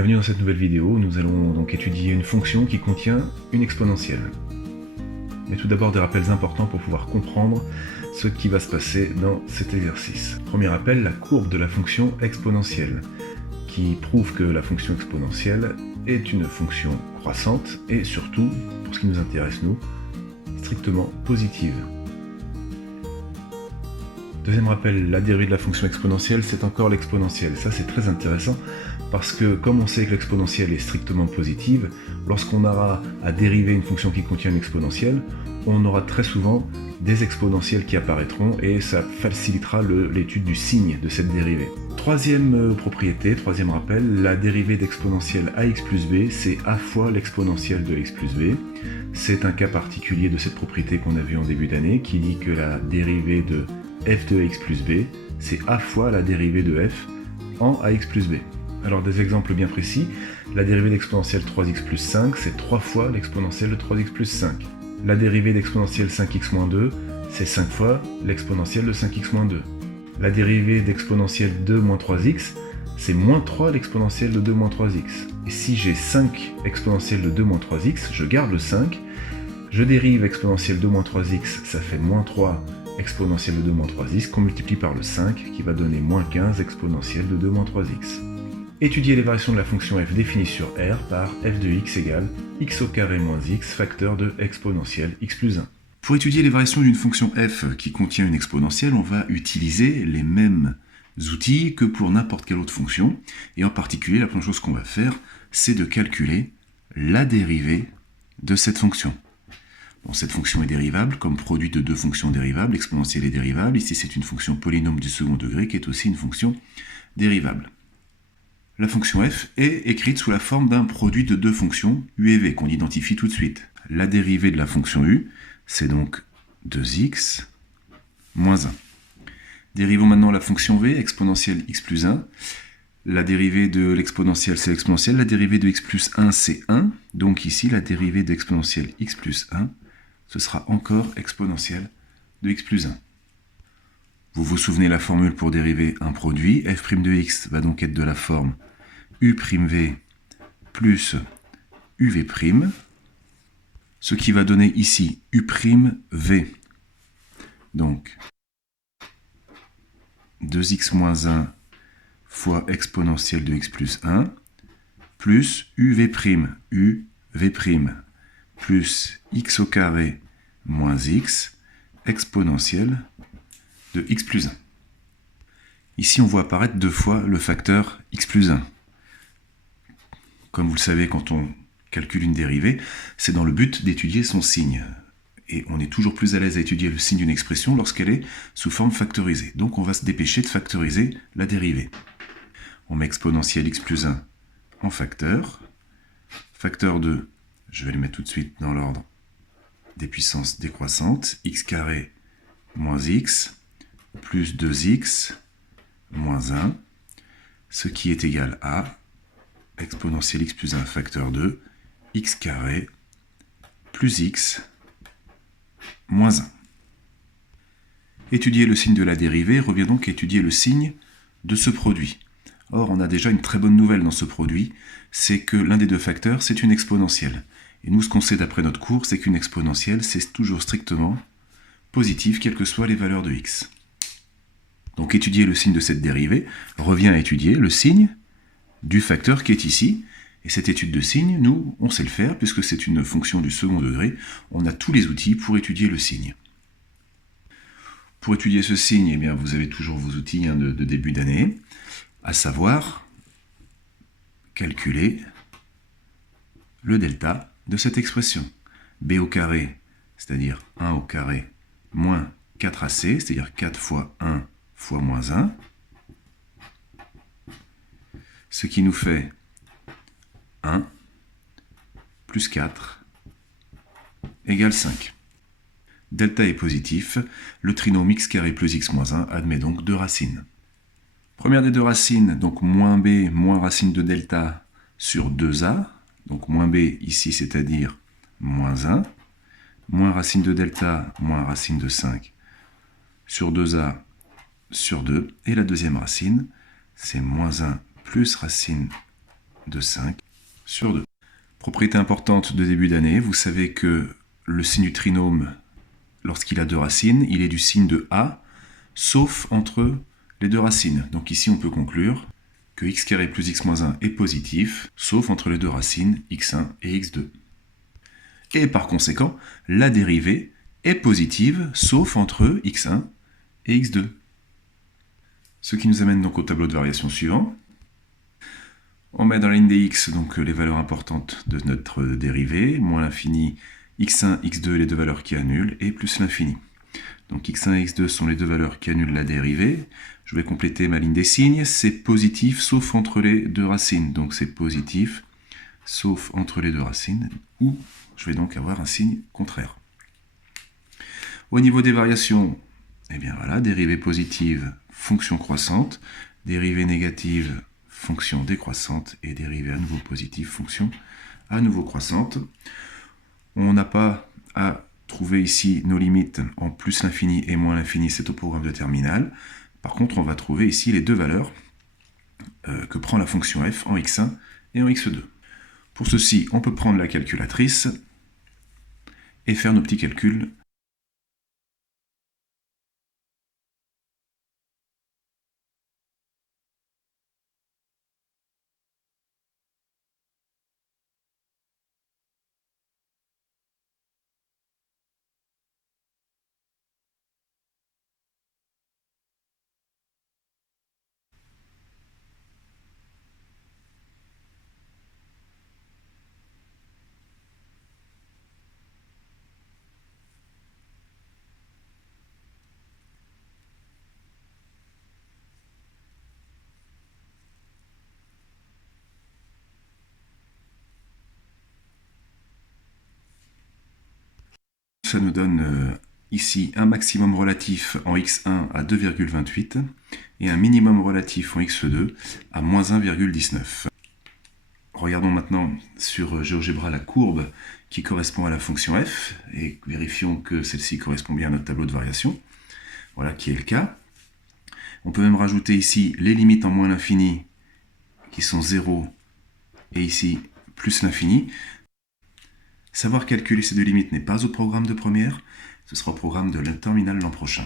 Bienvenue dans cette nouvelle vidéo, nous allons donc étudier une fonction qui contient une exponentielle. Mais tout d'abord des rappels importants pour pouvoir comprendre ce qui va se passer dans cet exercice. Premier rappel, la courbe de la fonction exponentielle, qui prouve que la fonction exponentielle est une fonction croissante et surtout, pour ce qui nous intéresse nous, strictement positive. Deuxième rappel, la dérivée de la fonction exponentielle, c'est encore l'exponentielle. Ça, c'est très intéressant parce que comme on sait que l'exponentielle est strictement positive, lorsqu'on aura à dériver une fonction qui contient une exponentielle, on aura très souvent des exponentielles qui apparaîtront et ça facilitera l'étude du signe de cette dérivée. Troisième propriété, troisième rappel, la dérivée d'exponentielle ax plus b, c'est a fois l'exponentielle de x plus b. C'est un cas particulier de cette propriété qu'on a vu en début d'année qui dit que la dérivée de f de x plus b, c'est a fois la dérivée de f en ax plus b. Alors des exemples bien précis, la dérivée d'exponentielle 3x plus 5, c'est 3 fois l'exponentielle de 3x plus 5. La dérivée d'exponentielle 5x moins 2, c'est 5 fois l'exponentielle de 5x moins 2. La dérivée d'exponentielle 2 moins 3x, c'est moins 3 l'exponentielle de 2 moins 3x. Et si j'ai 5 exponentielles de 2 moins 3x, je garde le 5, je dérive exponentielle 2 moins 3x, ça fait moins 3 exponentielle de 2 moins 3x, qu'on multiplie par le 5, qui va donner moins 15 exponentielle de 2 moins 3x. Étudier les variations de la fonction f définie sur R par f de x égale x au carré moins x facteur de exponentielle x plus 1. Pour étudier les variations d'une fonction f qui contient une exponentielle, on va utiliser les mêmes outils que pour n'importe quelle autre fonction. Et en particulier, la première chose qu'on va faire, c'est de calculer la dérivée de cette fonction. Bon, cette fonction est dérivable comme produit de deux fonctions dérivables, exponentielle et dérivable. Ici, c'est une fonction polynôme du second degré qui est aussi une fonction dérivable. La fonction f est écrite sous la forme d'un produit de deux fonctions u et v qu'on identifie tout de suite. La dérivée de la fonction u, c'est donc 2x moins 1. Dérivons maintenant la fonction v, exponentielle x plus 1. La dérivée de l'exponentielle, c'est l'exponentielle. La dérivée de x plus 1, c'est 1. Donc ici, la dérivée de l'exponentielle x plus 1, ce sera encore exponentielle de x plus 1. Vous vous souvenez la formule pour dériver un produit. f' de x va donc être de la forme u'v plus uv', ce qui va donner ici u'v. Donc 2x moins 1 fois exponentielle de x plus 1 plus uv', plus x au carré moins x exponentielle de x plus 1. Ici, on voit apparaître deux fois le facteur x plus 1. Comme vous le savez, quand on calcule une dérivée, c'est dans le but d'étudier son signe. Et on est toujours plus à l'aise à étudier le signe d'une expression lorsqu'elle est sous forme factorisée. Donc on va se dépêcher de factoriser la dérivée. On met exponentielle x plus 1 en facteur. Facteur 2, je vais le mettre tout de suite dans l'ordre des puissances décroissantes. X carré moins x plus 2x moins 1, ce qui est égal à exponentielle x plus 1 facteur 2, x carré plus x moins 1. Étudier le signe de la dérivée revient donc à étudier le signe de ce produit. Or, on a déjà une très bonne nouvelle dans ce produit, c'est que l'un des deux facteurs, c'est une exponentielle. Et nous, ce qu'on sait d'après notre cours, c'est qu'une exponentielle, c'est toujours strictement positif, quelles que soient les valeurs de x. Donc, étudier le signe de cette dérivée revient à étudier le signe du facteur qui est ici. Et cette étude de signe, nous, on sait le faire, puisque c'est une fonction du second degré. On a tous les outils pour étudier le signe. Pour étudier ce signe, eh bien, vous avez toujours vos outils de début d'année, à savoir calculer le delta de cette expression. b au carré, c'est-à-dire 1 au carré, moins 4ac, c'est-à-dire 4 fois 1 fois moins 1, ce qui nous fait 1 plus 4 égale 5. Delta est positif, le trinôme x carré plus x moins 1 admet donc deux racines. Première des deux racines, donc moins b moins racine de delta sur 2a, donc moins b ici c'est-à-dire moins 1, moins racine de delta moins racine de 5 sur 2a sur 2, et la deuxième racine, c'est moins 1 plus racine de 5 sur 2. Propriété importante de début d'année, vous savez que le signe du trinôme, lorsqu'il a deux racines, il est du signe de A, sauf entre les deux racines. Donc ici, on peut conclure que x carré plus x moins 1 est positif, sauf entre les deux racines x1 et x2. Et par conséquent, la dérivée est positive, sauf entre x1 et x2. Ce qui nous amène donc au tableau de variation suivant. On met dans la ligne des x donc les valeurs importantes de notre dérivée, moins l'infini, x1, x2, les deux valeurs qui annulent, et plus l'infini. Donc x1 et x2 sont les deux valeurs qui annulent la dérivée. Je vais compléter ma ligne des signes, c'est positif sauf entre les deux racines. Donc c'est positif sauf entre les deux racines, ou je vais donc avoir un signe contraire. Au niveau des variations, eh bien voilà, dérivée positive, fonction croissante, dérivée négative, fonction décroissante, et dérivée à nouveau positive, fonction à nouveau croissante. On n'a pas à trouver ici nos limites en plus l'infini et moins l'infini, c'est au programme de terminale. Par contre, on va trouver ici les deux valeurs que prend la fonction f en x1 et en x2. Pour ceci, on peut prendre la calculatrice et faire nos petits calculs. Ça nous donne ici un maximum relatif en x1 à 2,28 et un minimum relatif en x2 à moins 1,19. Regardons maintenant sur GeoGebra la courbe qui correspond à la fonction f et vérifions que celle-ci correspond bien à notre tableau de variation. Voilà qui est le cas. On peut même rajouter ici les limites en moins l'infini qui sont 0 et ici plus l'infini. Savoir calculer ces deux limites n'est pas au programme de première, ce sera au programme de la terminale l'an prochain.